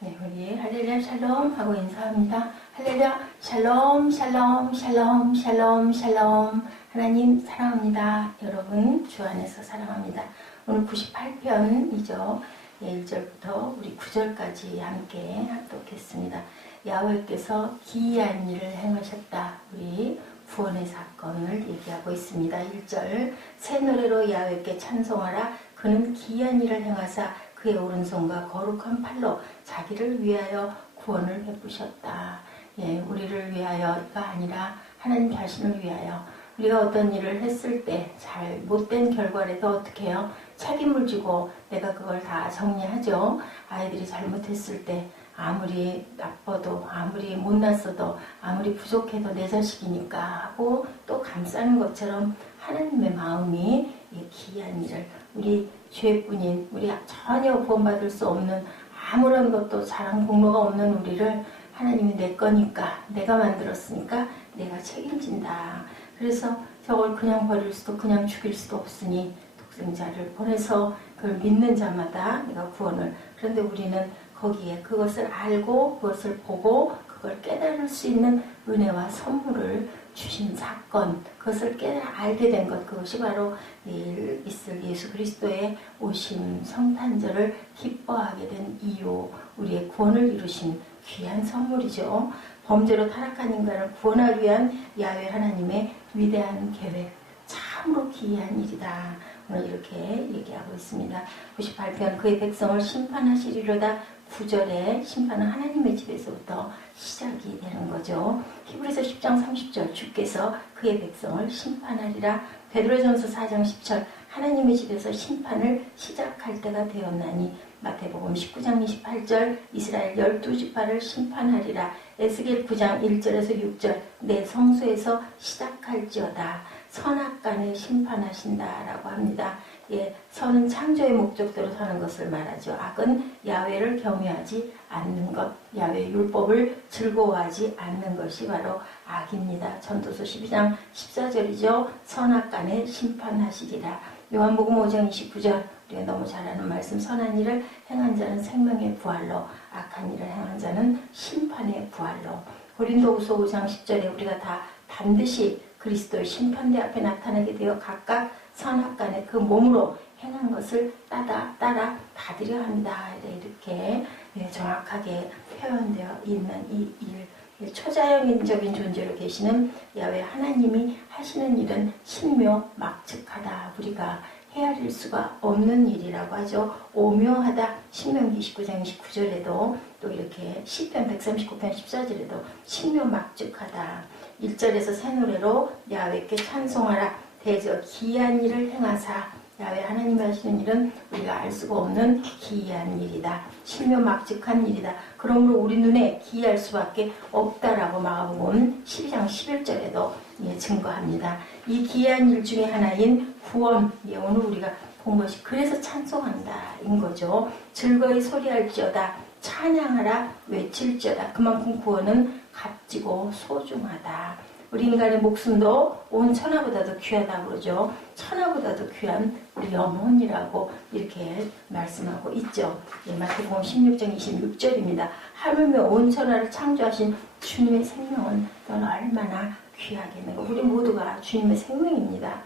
네, 우리 할렐루야 샬롬 하고 인사합니다. 할렐루야 샬롬 샬롬 샬롬 샬롬 샬롬. 하나님 사랑합니다. 여러분 주 안에서 사랑합니다. 오늘 98편이죠. 1절부터 우리 9절까지 함께 합독했습니다. 야훼께서 기이한 일을 행하셨다. 우리 구원의 사건을 얘기하고 있습니다. 1절 새 노래로 야훼께 찬송하라. 그는 기이한 일을 행하사 그의 오른손과 거룩한 팔로 자기를 위하여 구원을 베푸셨다. 예, 우리를 위하여가 아니라 하나님 자신을 위하여. 우리가 어떤 일을 했을 때 잘 못된 결과라도 어떻게 해요? 책임을 지고 내가 그걸 다 정리하죠. 아이들이 잘못했을 때 아무리 나빠도 아무리 못났어도 아무리 부족해도 내 자식이니까 하고 또 감싸는 것처럼 하나님의 마음이 기이한 일을 우리 죄뿐인 우리 전혀 구원받을 수 없는 아무런 것도 자랑 공로가 없는 우리를 하나님이 내 거니까 내가 만들었으니까 내가 책임진다. 그래서 저걸 그냥 버릴 수도 그냥 죽일 수도 없으니 독생자를 보내서 그걸 믿는 자마다 내가 구원을. 그런데 우리는 거기에 그것을 알고 그것을 보고 그걸 깨달을 수 있는 은혜와 선물을 주신 사건, 그것을 알게 된 것, 그것이 바로 내일 있을 예수 그리스도의 오심 성탄절을 기뻐하게 된 이유, 우리의 구원을 이루신 귀한 선물이죠. 범죄로 타락한 인간을 구원하기 위한 야훼 하나님의 위대한 계획, 참으로 기이한 일이다. 오늘 이렇게 얘기하고 있습니다. 98편 그의 백성을 심판하시리로다. 9절에 심판은 하나님의 집에서부터 시작이 되는 거죠. 히브리서 10장 30절 주께서 그의 백성을 심판하리라. 베드로전서 4장 10절 하나님의 집에서 심판을 시작할 때가 되었나니. 마태복음 19장 28절 이스라엘 12지파를 심판하리라. 에스겔 9장 1절에서 6절 내 성소에서 시작할지어다. 선악간에 심판하신다라고 합니다. 예, 선은 창조의 목적대로 사는 것을 말하죠. 악은 야훼를 경외하지 않는 것, 야훼 율법을 즐거워하지 않는 것이 바로 악입니다. 전도서 12장 14절이죠. 선악간에 심판하시리라. 요한복음 5장 29절 우리가 너무 잘 아는 말씀. 선한 일을 행한 자는 생명의 부활로, 악한 일을 행한 자는 심판의 부활로. 고린도후서 5장 10절에 우리가 다 반드시 그리스도의 심판대 앞에 나타나게 되어 각각 선악간에 그 몸으로 행한 것을 따라 받으려 합니다. 이렇게 정확하게 표현되어 있는 이 일, 초자연적인 존재로 계시는 야훼 하나님이 하시는 일은 신묘막측하다. 우리가 헤아릴 수가 없는 일이라고 하죠. 오묘하다. 신명기 29장 29절에도 또 이렇게 시편 139편 14절에도 신묘막측하다. 1절에서 새 노래로 야훼께 찬송하라. 대저 기이한 일을 행하사. 야훼 하나님이 하시는 일은 우리가 알 수가 없는 기이한 일이다. 신묘막측한 일이다. 그러므로 우리 눈에 기이할 수밖에 없다라고 마가복음 12장 11절에도 증거합니다. 이 기이한 일 중에 하나인 구원, 오늘 우리가 본 것이 그래서 찬송한다 인 거죠. 즐거이 소리할지어다. 찬양하라. 외칠지어다. 그만큼 구원은 값지고 소중하다. 우리 인간의 목숨도 온 천하보다도 귀하다고 그러죠. 천하보다도 귀한 우리 영혼이라고 이렇게 말씀하고 있죠. 마태복음 16장 26절입니다. 하물며 온 천하를 창조하신 주님의 생명은 넌 얼마나 귀하겠는가. 우리 모두가 주님의 생명입니다.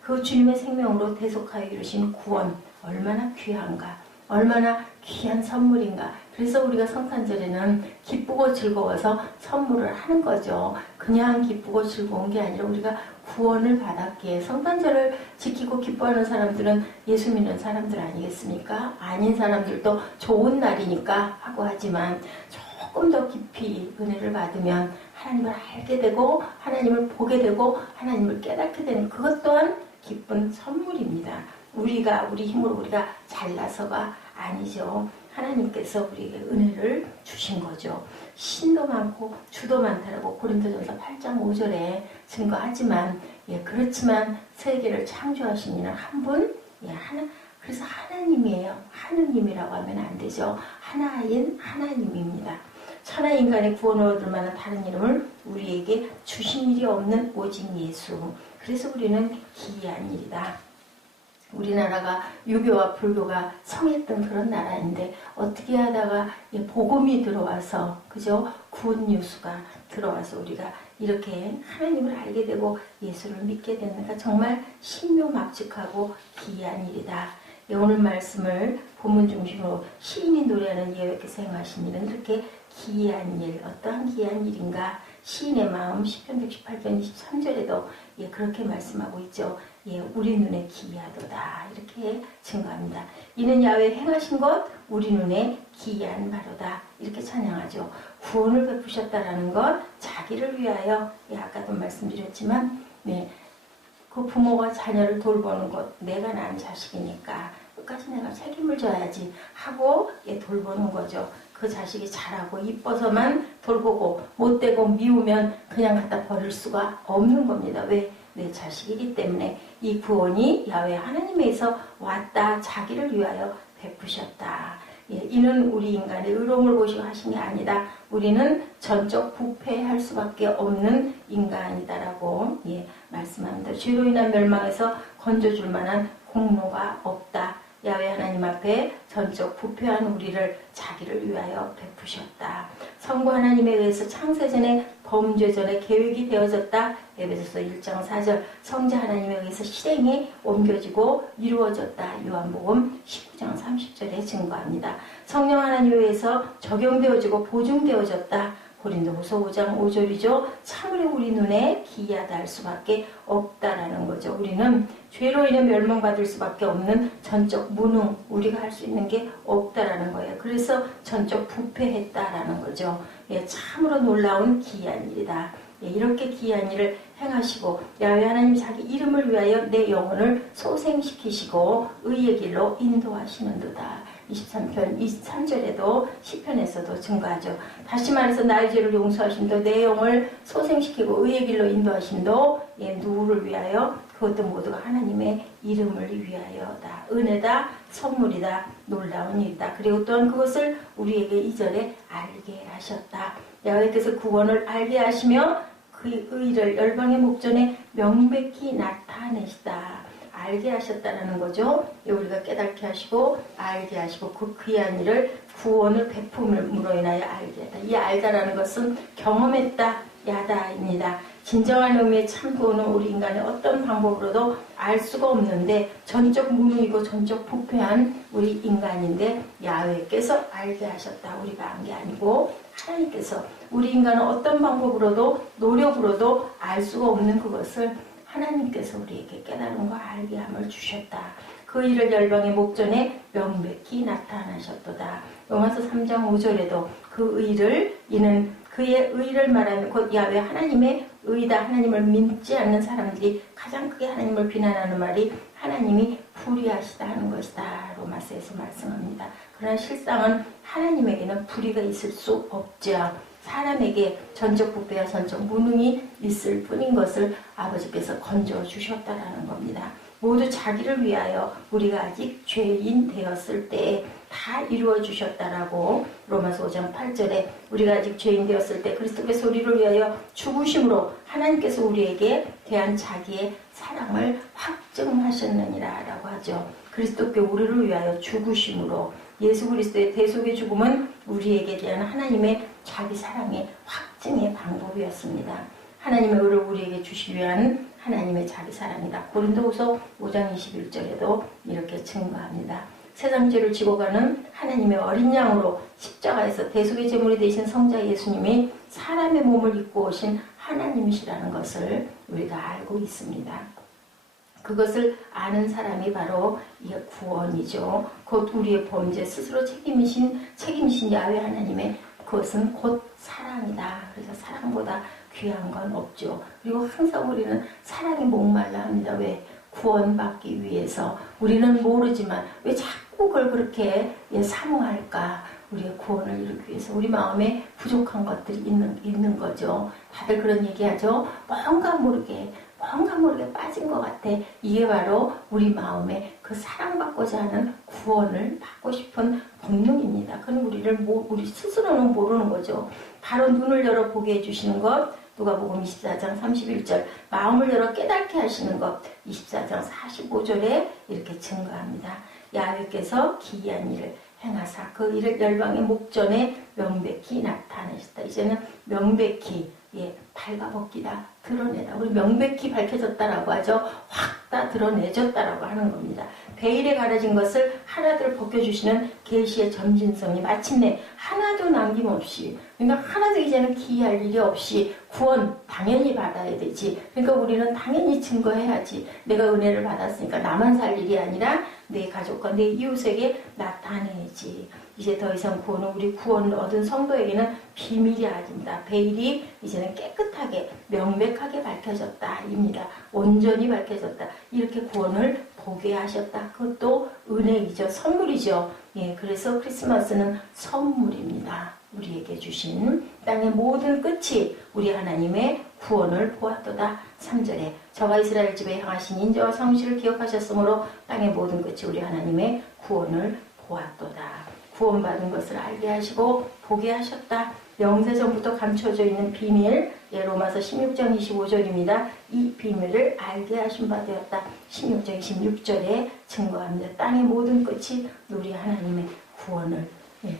그 주님의 생명으로 대속하여 이루신 구원 얼마나 귀한가. 얼마나 귀한 선물인가. 그래서 우리가 성탄절에는 기쁘고 즐거워서 선물을 하는 거죠. 그냥 기쁘고 즐거운 게 아니라 우리가 구원을 받았기에. 성탄절을 지키고 기뻐하는 사람들은 예수 믿는 사람들 아니겠습니까? 아닌 사람들도 좋은 날이니까 하고 하지만 조금 더 깊이 은혜를 받으면 하나님을 알게 되고 하나님을 보게 되고 하나님을 깨닫게 되는 그것 또한 기쁜 선물입니다. 우리가 우리 힘으로 우리가 잘나서가 아니죠. 하나님께서 우리에게 은혜를 주신 거죠. 신도 많고 주도 많다라고 고린도전서 8장 5절에 증거하지만 그렇지만 세계를 창조하신 이는 한 분, 하나. 그래서 하나님이에요. 하느님이라고 하면 안 되죠. 하나인 하나님입니다. 천하 인간의 구원을 얻을 만한 다른 이름을 우리에게 주신 일이 없는 오직 예수. 그래서 우리는 기이한 일이다. 우리나라가 유교와 불교가 성했던 그런 나라인데 어떻게 하다가 복음이 들어와서 그죠? 구원 유수가 들어와서 우리가 이렇게 하나님을 알게 되고 예수를 믿게 되니까 정말 신묘막측하고 기이한 일이다. 오늘 말씀을 본문 중심으로 시인이 노래하는 예외께서 행하신 일은 이렇게 기이한 일, 어떠한 기이한 일인가? 시인의 마음 시편 118편 23절에도 그렇게 말씀하고 있죠. 우리 눈에 기이하도다 이렇게 증거합니다. 이는 야외 행하신 것 우리 눈에 기이한 바로다 이렇게 찬양하죠. 구원을 베푸셨다라는 것 자기를 위하여 아까도 말씀드렸지만 그 부모가 자녀를 돌보는 것 내가 낳은 자식이니까 끝까지 내가 책임을 져야지 하고 돌보는 거죠. 그 자식이 잘하고 이뻐서만 돌보고 못되고 미우면 그냥 갖다 버릴 수가 없는 겁니다. 왜? 내 자식이기 때문에 이 구원이 야훼 하나님에서 왔다. 자기를 위하여 베푸셨다. 이는 우리 인간의 의로움을 보시고 하신 게 아니다. 우리는 전적 부패할 수밖에 없는 인간이다라고 말씀합니다. 죄로 인한 멸망에서 건져줄 만한 공로가 없다. 야훼 하나님 앞에 전적 부패한 우리를 자기를 위하여 베푸셨다. 성부 하나님에 의해서 창세전에 범죄전에 계획이 되어졌다. 에베소서 1장 4절 성자 하나님에 의해서 실행에 옮겨지고 이루어졌다. 요한복음 19장 30절에 증거합니다. 성령 하나님에 의해서 적용되어지고 보증되어졌다. 고린도후서 5장 5절이죠. 참으로 우리 눈에 기이하다 할 수밖에 없다라는 거죠. 우리는 죄로 인해 멸망받을 수밖에 없는 전적 무능, 우리가 할 수 있는 게 없다라는 거예요. 그래서 전적 부패했다라는 거죠. 참으로 놀라운 기이한 일이다. 이렇게 기이한 일을 행하시고 야훼 하나님 자기 이름을 위하여 내 영혼을 소생시키시고 의의 길로 인도하시는도다. 23편 23절에도 시편에서도 증거하죠. 다시 말해서 나의 죄를 용서하심도 내 영을 소생시키고 의의 길로 인도하심도 누구를 위하여? 그것도 모두가 하나님의 이름을 위하여다. 은혜다. 선물이다. 놀라운 일이다. 그리고 또한 그것을 우리에게 2절에 알게 하셨다. 야훼께서 구원을 알게 하시며 그 의를 열방의 목전에 명백히 나타내시다. 알게 하셨다는 거죠. 우리가 깨닫게 하시고 알게 하시고 그 귀한 일을 구원을 베품으로 인하여 알게 했다. 이 알다라는 것은 경험했다, 야다입니다. 진정한 의미의 참 구원은 우리 인간의 어떤 방법으로도 알 수가 없는데 전적 무능이고 전적 부패한 우리 인간인데 야훼께서 알게 하셨다. 우리가 안 게 아니고 하나님께서 우리 인간은 어떤 방법으로도 노력으로도 알 수가 없는 그것을 하나님께서 우리에게 깨달음과 알게 함을 주셨다. 그 일을 열방의 목전에 명백히 나타나셨도다. 로마서 3장 5절에도 그 의를 이는 그의 의를 말하며 곧 야훼 하나님의 의다. 하나님을 믿지 않는 사람들이 가장 크게 하나님을 비난하는 말이 하나님이 불의하시다 하는 것이다. 로마서에서 말씀합니다. 그러나 실상은 하나님에게는 불의가 있을 수 없죠. 사람에게 전적 부패와 전적 무능이 있을 뿐인 것을 아버지께서 건져 주셨다라는 겁니다. 모두 자기를 위하여 우리가 아직 죄인 되었을 때 다 이루어 주셨다라고 로마서 5장 8절에 우리가 아직 죄인 되었을 때 그리스도께서 우리를 위하여 죽으심으로 하나님께서 우리에게 대한 자기의 사랑을 확증하셨느니라 라고 하죠. 그리스도께 우리를 위하여 죽으심으로 예수 그리스도의 대속의 죽음은 우리에게 대한 하나님의 자기 사랑의 확증의 방법이었습니다. 하나님의 의를 우리에게 주시기 위한 하나님의 자기 사랑이다. 고린도후서 5장 21절에도 이렇게 증거합니다. 세상 죄를 지고 가는 하나님의 어린 양으로 십자가에서 대속의 제물이 되신 성자 예수님이 사람의 몸을 입고 오신 하나님이시라는 것을 우리가 알고 있습니다. 그것을 아는 사람이 바로 이게 구원이죠. 곧 우리의 범죄 스스로 책임이신 야훼 하나님의 그것은 곧 사랑이다. 그래서 사랑보다 귀한 건 없죠. 그리고 항상 우리는 사랑이 목말라 합니다. 왜? 구원받기 위해서. 우리는 모르지만 왜 자꾸 그걸 그렇게 사모할까? 우리의 구원을 이루기 위해서 우리 마음에 부족한 것들이 있는 거죠. 다들 그런 얘기하죠. 뭔가 모르게 빠진 것 같아. 이게 바로 우리 마음에 그 사랑받고자 하는 구원을 받고 싶은 본능입니다. 그건 우리 스스로는 모르는 거죠. 바로 눈을 열어 보게 해주시는 것, 누가복음 24장 31절 마음을 열어 깨닫게 하시는 것 24장 45절에 이렇게 증거합니다. 야훼께서 기이한 일을 행하사 그 일을 열방의 목전에 명백히 나타내셨다. 이제는 명백히 발가벗기다 드러내다. 우리 명백히 밝혀졌다라고 하죠. 확 다 드러내졌다라고 하는 겁니다. 베일에 가려진 것을 하나둘 벗겨주시는 계시의 점진성이 마침내 하나도 남김없이, 그러니까 하나도 이제는 기이할 일이 없이 구원 당연히 받아야 되지. 그러니까 우리는 당연히 증거해야지. 내가 은혜를 받았으니까 나만 살 일이 아니라 내 가족과 내 이웃에게 나타내야지. 이제 더 이상 구원은 우리 구원을 얻은 성도에게는 비밀이 아닙니다. 베일이 이제는 깨끗하게 명백하게 밝혀졌다 입니다. 온전히 밝혀졌다. 이렇게 구원을 보게 하셨다. 그것도 은혜이죠. 선물이죠. 그래서 크리스마스는 선물입니다. 우리에게 주신 땅의 모든 끝이 우리 하나님의 구원을 보았도다. 3절에 저가 이스라엘 집에 향하신 인자와 성실을 기억하셨으므로 땅의 모든 끝이 우리 하나님의 구원을 보았도다. 구원받은 것을 알게 하시고 보게 하셨다. 영세전부터 감춰져 있는 비밀, 로마서 16장 25절입니다. 이 비밀을 알게 하신 바 되었다. 16장 26절에 증거합니다. 땅의 모든 끝이 우리 하나님의 구원을,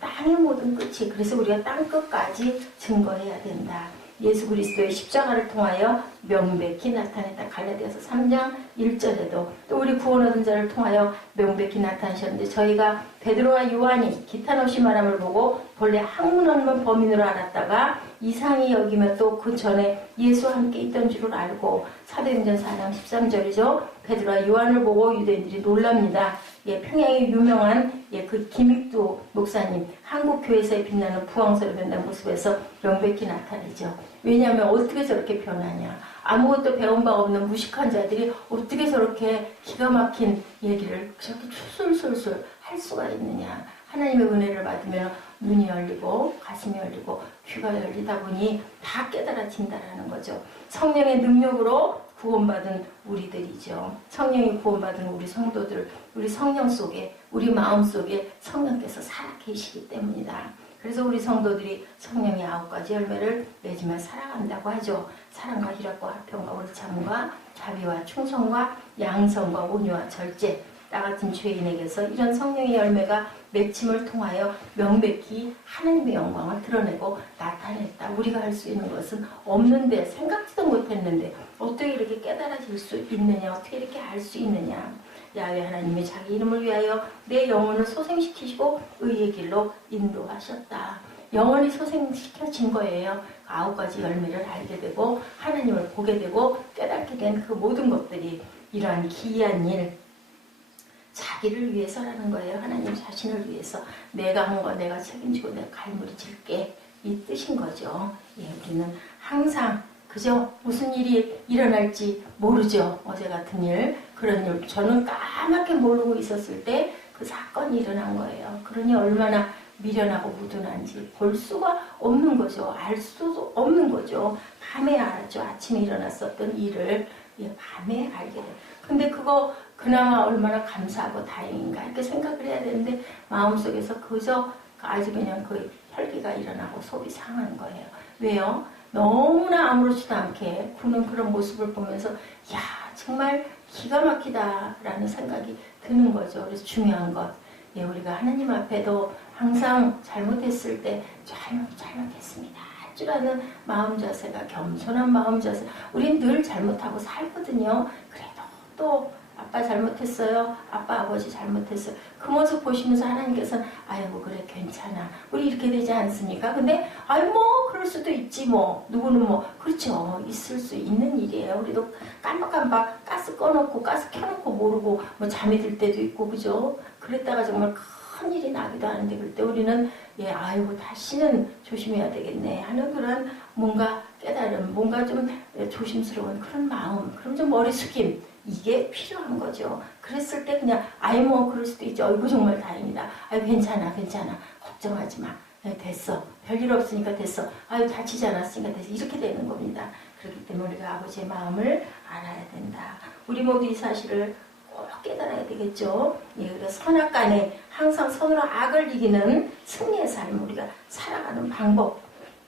땅의 모든 끝이, 그래서 우리가 땅 끝까지 증거해야 된다. 예수 그리스도의 십자가를 통하여 명백히 나타냈다. 갈라디아서 3장 1절에도 또 우리 구원 얻은 자를 통하여 명백히 나타나셨는데, 저희가 베드로와 요한이 기탄 없이 말함을 보고 본래 학문 없는 범인으로 알았다가 이상히 여기며 또 그 전에 예수와 함께 있던 줄을 알고, 사도행전 4장 13절이죠. 베드로와 요한을 보고 유대인들이 놀랍니다. 평양의 유명한 그 김익두 목사님, 한국 교회에서의 빛나는 부왕설을 뵌다는 모습에서 명백히 나타내죠. 왜냐하면 어떻게 저렇게 변하냐. 아무것도 배운 바 없는 무식한 자들이 어떻게 저렇게 기가 막힌 얘기를 저렇게 술술술술 할 수가 있느냐. 하나님의 은혜를 받으면 눈이 열리고 가슴이 열리고 귀가 열리다 보니 다 깨달아진다라는 거죠. 성령의 능력으로 구원받은 우리들이죠. 성령이 구원받은 우리 성도들, 우리 성령 속에, 우리 마음 속에 성령께서 살아 계시기 때문이다. 그래서 우리 성도들이 성령의 9가지 열매를 맺으며 살아간다고 하죠. 사랑과 희락과 화평과 옳참과 자비와 충성과 양성과 온유와 절제. 나 같은 죄인에게서 이런 성령의 열매가 맺힘을 통하여 명백히 하나님의 영광을 드러내고 나타냈다. 우리가 할 수 있는 것은 없는데, 생각지도 못했는데 어떻게 이렇게 깨달아질 수 있느냐, 어떻게 이렇게 알 수 있느냐. 야훼 하나님이 자기 이름을 위하여 내 영혼을 소생시키시고 의의 길로 인도하셨다. 영혼이 소생시켜진 거예요. 9가지 열매를 알게 되고 하나님을 보게 되고 깨닫게 된 그 모든 것들이 이러한 기이한 일, 자기를 위해서라는 거예요. 하나님 자신을 위해서. 내가 한 거 내가 책임지고 내가 갈무리질게, 이 뜻인 거죠. 우리는 항상 그죠? 무슨 일이 일어날지 모르죠. 어제 같은 일, 그런 일. 저는 까맣게 모르고 있었을 때 그 사건이 일어난 거예요. 그러니 얼마나 미련하고 무둔한지 볼 수가 없는 거죠. 알 수도 없는 거죠. 밤에 알았죠. 아침에 일어났었던 일을 밤에 알게 돼요. 근데 그거 그나마 얼마나 감사하고 다행인가 이렇게 생각을 해야 되는데, 마음속에서 그저 아주 그냥 그 혈기가 일어나고 속이 상하는 거예요. 왜요? 너무나 아무렇지도 않게 구는 그런 모습을 보면서 야, 정말 기가 막히다라는 생각이 드는 거죠. 그래서 중요한 것, 우리가 하나님 앞에도 항상 잘못했을 때 잘못했습니다 할 줄 아는 마음 자세가, 겸손한 마음 자세. 우린 늘 잘못하고 살거든요. 그래도 또 아빠 잘못했어요. 아빠 아버지 잘못했어요. 그 모습 보시면서 하나님께서는 아이고 그래 괜찮아. 우리 이렇게 되지 않습니까? 근데 아이 뭐 그럴 수도 있지 뭐. 누구는 뭐 그렇죠. 있을 수 있는 일이에요. 우리도 깜빡깜빡 가스 꺼놓고 가스 켜놓고 모르고 뭐 잠이 들 때도 있고 그죠? 그랬다가 정말 큰 일이 나기도 하는데, 그때 우리는 아이고 다시는 조심해야 되겠네 하는 그런 뭔가 깨달음, 뭔가 좀 조심스러운 그런 마음, 그럼 좀 머리 숙임, 이게 필요한 거죠. 그랬을 때 그냥 아이 뭐 그럴 수도 있죠. 어이구 정말 다행이다. 아유 괜찮아 걱정하지 마. 됐어. 별일 없으니까 됐어. 아유 다치지 않았으니까 됐어. 이렇게 되는 겁니다. 그렇기 때문에 우리가 아버지의 마음을 알아야 된다. 우리 모두 이 사실을 꼭 깨달아야 되겠죠. 그래서 선악간에 항상 선으로 악을 이기는 승리의 삶, 우리가 살아가는 방법,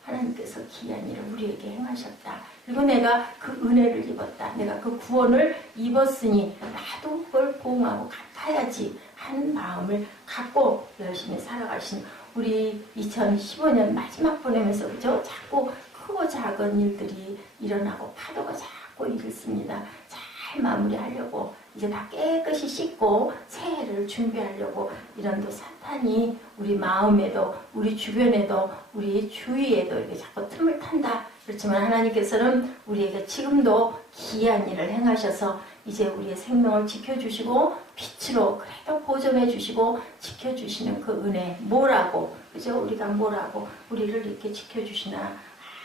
하나님께서 귀한 일을 우리에게 행하셨다. 그리고 내가 그 은혜를 입었다. 내가 그 구원을 입었으니 나도 그걸 보응하고 갚아야지 하는 마음을 갖고 열심히 살아가신 우리 2015년 마지막 보내면서 그죠? 자꾸 크고 작은 일들이 일어나고 파도가 자꾸 일습니다. 잘 마무리하려고 이제 다 깨끗이 씻고 새해를 준비하려고 이런 또 사탄이 우리 마음에도 우리 주변에도 우리 주위에도 이렇게 자꾸 틈을 탄다. 그렇지만 하나님께서는 우리에게 지금도 기이한 일을 행하셔서 이제 우리의 생명을 지켜주시고 빛으로 그래도 보존해 주시고 지켜주시는 그 은혜 뭐라고 그죠? 우리가 뭐라고 우리를 이렇게 지켜주시나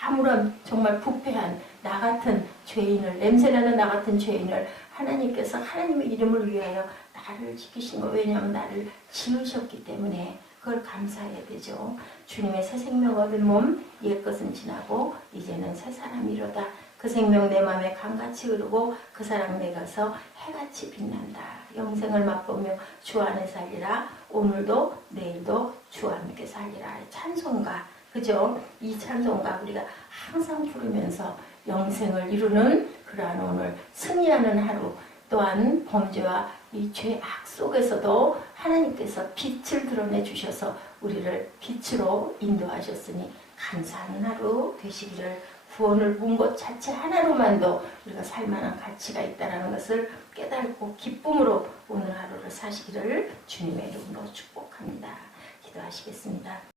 아무런 정말 부패한 나 같은 죄인을 냄새나는 나 같은 죄인을 하나님께서 하나님의 이름을 위하여 나를 지키신 거 왜냐하면 나를 지으셨기 때문에 그걸 감사해야 되죠. 주님의 새 생명 얻은 몸 옛것은 지나고 이제는 새 사람이로다. 그 생명 내 맘에 강같이 흐르고 그 사랑 내가서 해같이 빛난다. 영생을 맛보며 주 안에 살리라. 오늘도 내일도 주와 함께 살리라. 찬송가 그죠? 이 찬송가 우리가 항상 부르면서 영생을 이루는 그러한 오늘 승리하는 하루 또한 범죄와 이 죄악 속에서도 하나님께서 빛을 드러내 주셔서 우리를 빛으로 인도하셨으니 감사하는 하루 되시기를 구원을 본 것 자체 하나로만도 우리가 살만한 가치가 있다는 것을 깨닫고 기쁨으로 오늘 하루를 사시기를 주님의 이름으로 축복합니다. 기도하시겠습니다.